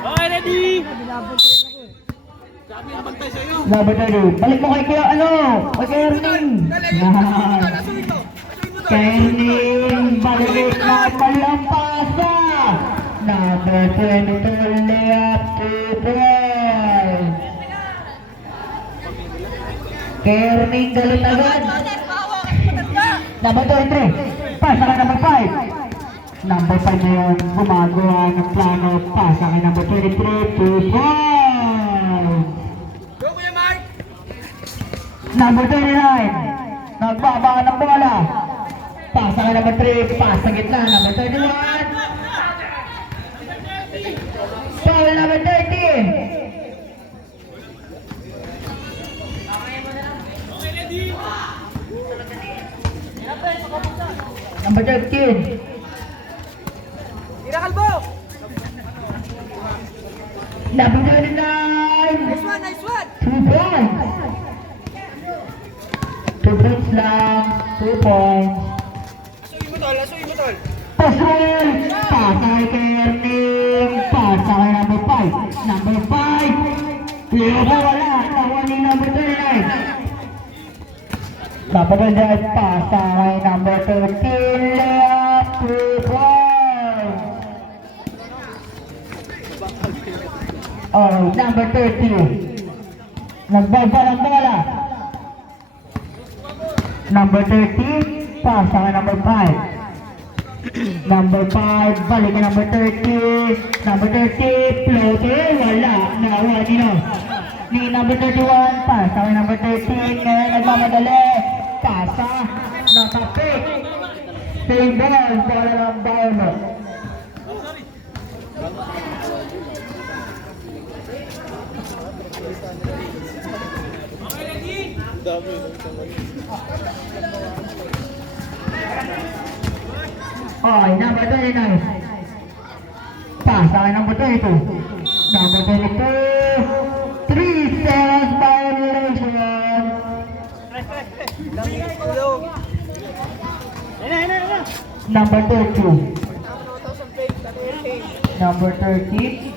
Okay, ready? Laban tayo. Balik mo kay Kuya, kay Erning. Yan. Kay Erning, balik na mali ang pasa. Number 22, layup, 2-point. Kay Erning, galit agad. Number 23, pasa ka number 5. Number 5 na yun, gumagawa ng plano, pasa kay number 23, 2-point. Number 29, nagbaba ng bola. Pasa ka number 3, pasa gitna, number 31. Foul number 30. Number 13. Tira kalbo! Number 29. Nice one, nice one! 2 points. 2 points lang. 2 points. Asuin mo tol. Pasol! Pasa kay Erning. Pasa kay number 5. Number 5. Leo ko wala. Tawa ni number 39. Dapat na dyan. Pasa kay number 13. Leo. 2 points. Oh, number 30. Nagbaba ng bola. Number 30, pasa ka number 5. Number 5, balik ka number 30. Number 30, floater, wala. Nawa nino. Ni number 31, pasa ka number 13. Ngayon nagmamadali. Pasa, nakapik. Same ball, bola ng ball. Oh, number 29. Pasa kay number 22. Number 22. 3 seconds violation. Number 30. Number 30.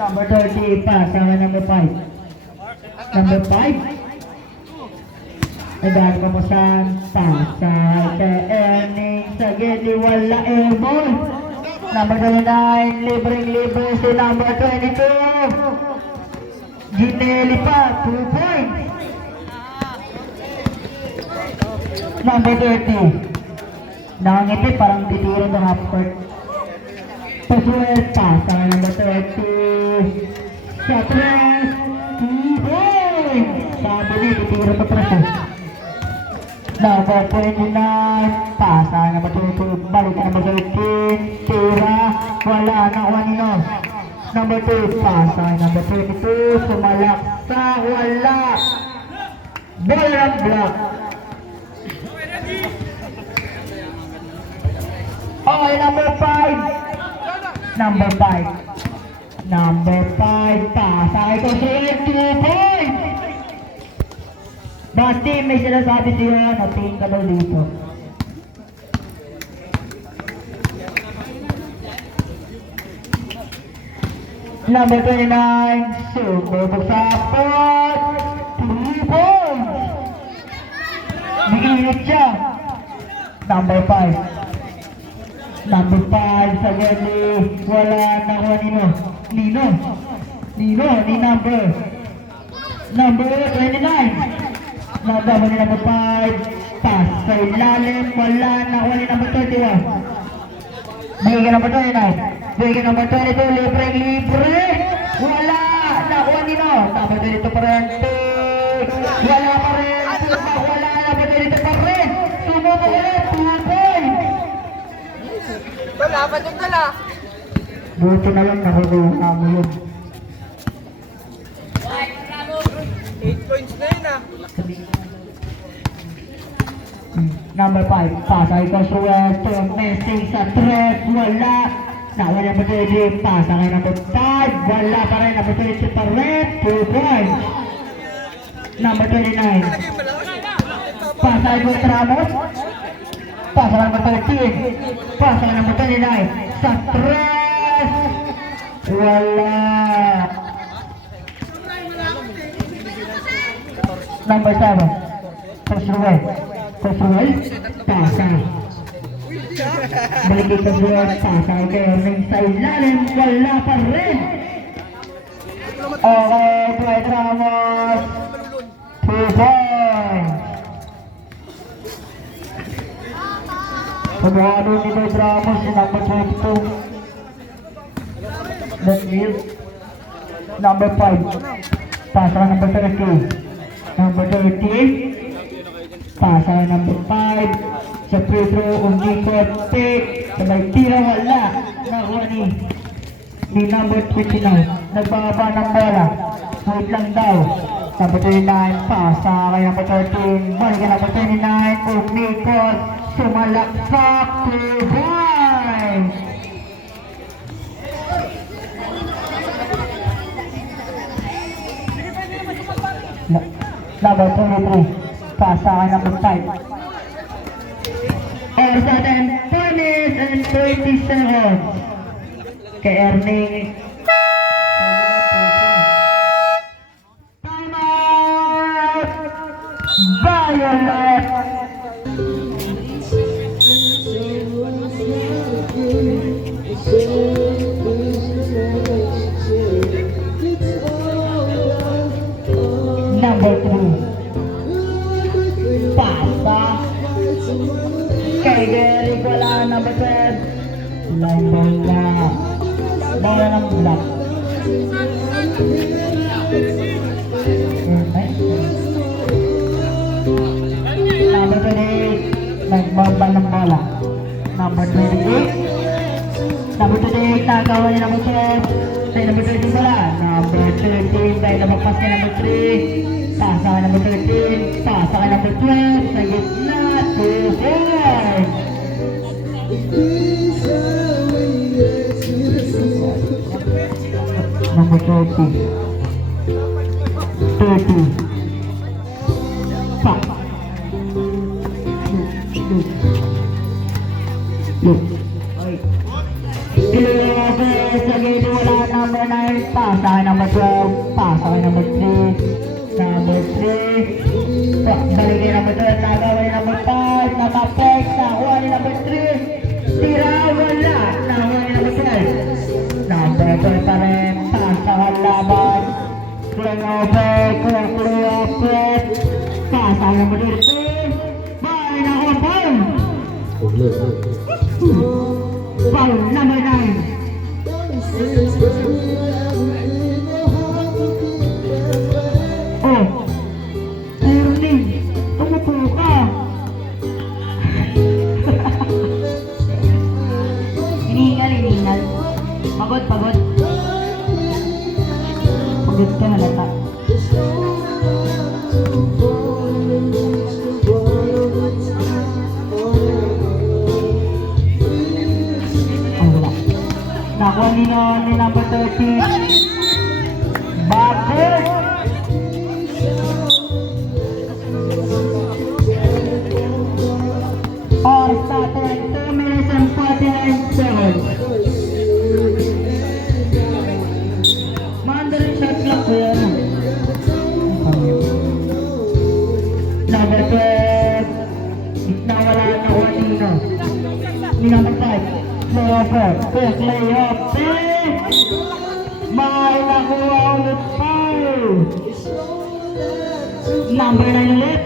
Number 30. Pasa kay number 5. Number 5. Nagano ka mo saan? Pasa kay Erning sa gili, wala airball. Number 29, libreng-libre si number 22. Ginelli pa, 2 points. Number 30. Nakangiti, parang titira ng half court. Pasuel, pasa kay number 30. Sa 3, 2 points. Sabi niya, titira pa press. Number 29, pasa number 22, balik ka number 13, tira, wala na kanino. Number 2, pasa number 22, sumalaksa, wala. Ball and block. Okay, number 5. Number 5. Number 5, pasa ito sa 2 points. Basti, may sinasabi siya na tingin ka daw dito. Number 29, sumubog sa pot. 3 points. Nag-init siya. Number 5. Number 5 sa gani. Wala na ko nino. Ni number. Number 29. Nagaba ni number 5. Pass sa ilalim. Wala na ko ni number 31. Bigay ka number 29. Bigay ka number 22. Libre. Wala na ko nino. Number 22 pa rin. Wala pa rin. Wala na number 22 pa rin. Sumubo ulit. 2 points. Wala, patong tala. Buti na lang nakukuha mo yun. 8 points na yun ah. Number 5, pasay ko suwerte, messing sa threat, wala. Nawala number 20, pasa kay number 5, wala pa rin, number 22 pa rin, 2 points. Number 29, pasay ko Ramos, pasa kay number 13, pasa kay number 29, sa threat, Wala. Number 7. Personal. Personal. Pasa. Balik ito buwan. Pasa. Kering sa ilalim. Wala pa rin. Okay, Dwight Ramos. 2 points. Pagkano ni Dwight Ramos, si number 22. That is number 5. Pasa number 30. Number 30. Pasa number 5. Sa Pedro, umikot, pick. Sabay tira, wala. Nakuha ni number 29. Nagbaba ng bola. Wait lang daw. Number 29, pasa kay number 13. Balik kay number 29. Umikot. Sumalaksak. 2 points. Number 23. Pasa kay number 5. Or sa 10 minutes and 20 seconds. Kay Ernie. Time out! Violet! Number 3. Pasa. Kay Derek, wala. Number 12. Line ball na. Bola ng block. Number 28. Nagbaba ng bola. Number 28. Number 28. Nagawa niya number 12. Tayo number 13 pala. Number 13. Tayo nabagpas niya number 3. Pasa ka number 13. Pasa ka number 12. Sa gitna. 2 points. Number 30. 30. Pa. Look. Ilocos, lagi wala number 9. Pasa kay number 12. Pasa kay number 3. Number 3. Balik kay number 12. Nagawa ni number 5. Natapek. Nakuha ni number 3. Tira, wala. Nakuha ni number 12. Number 12 pa rin. Pasa ka laban. Clean over. Clear over. Pasa kay number 13. Bye, nakuha foul. Foul number 9. Oh, Ernie, tumupo ka. Hiningal. Pagod. Pagod ka halata. Nakuha ni number 13. Bakit? Or started 2 minutes and 49 seconds. Mandarin shot clock ko yan. Number 12. Nawala na nakuha ni number 5. Layup, quick layup, may nakuha ulit foul. Number 9 ulit.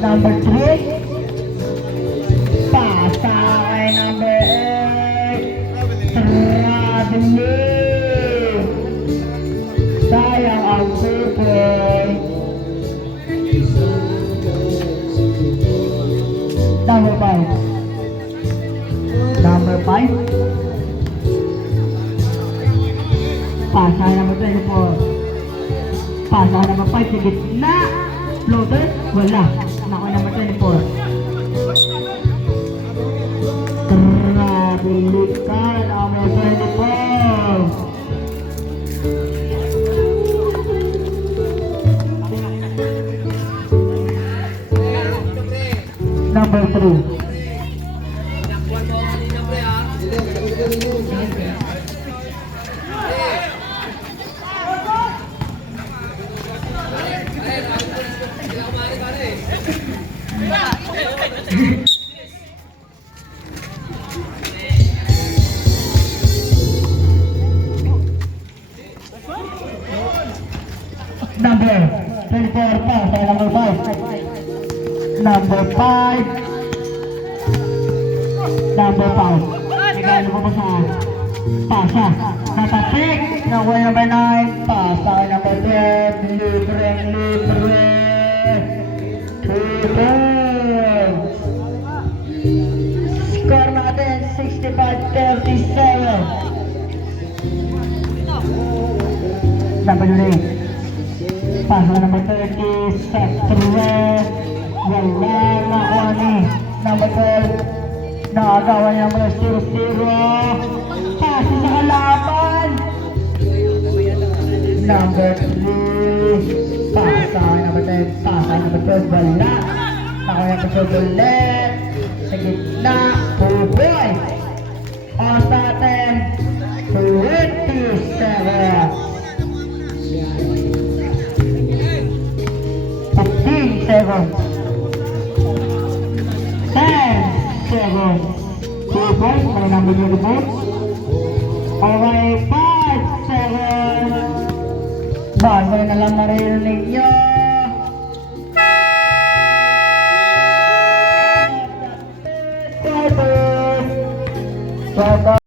Number 3. Pasa kay number 8. Traveling. Sayang ang super. Number 5. Number 5. Pasa kay number 24. Pasa number 5 sa gitna. Floater, wala. Nakuha number 24. Grabe, likar, number 24. Number 3. Number 24 pa sa number 5. Number 5. Number 5. Regalo ko pa sa pasa. Natapik. Nakuha number 9. Pasa kay number 12. Libre. 2 points. Score natin 65-37. Number 8. Pasa number 30, set through. Wala nakuha ni number 12. Nakagawa niya number 0-0. Pasa sa kalaban. Number 3. Pasa number 10. Pasa number 12. Wala. Nakuha niya number 12 ulit. Sa gitna. 2 points. Oras natin 27. 15 seconds. 10 seconds. 2 points. Para number 24. Okay, 5 seconds. Bagay na lang maririnig nyo. Quarter.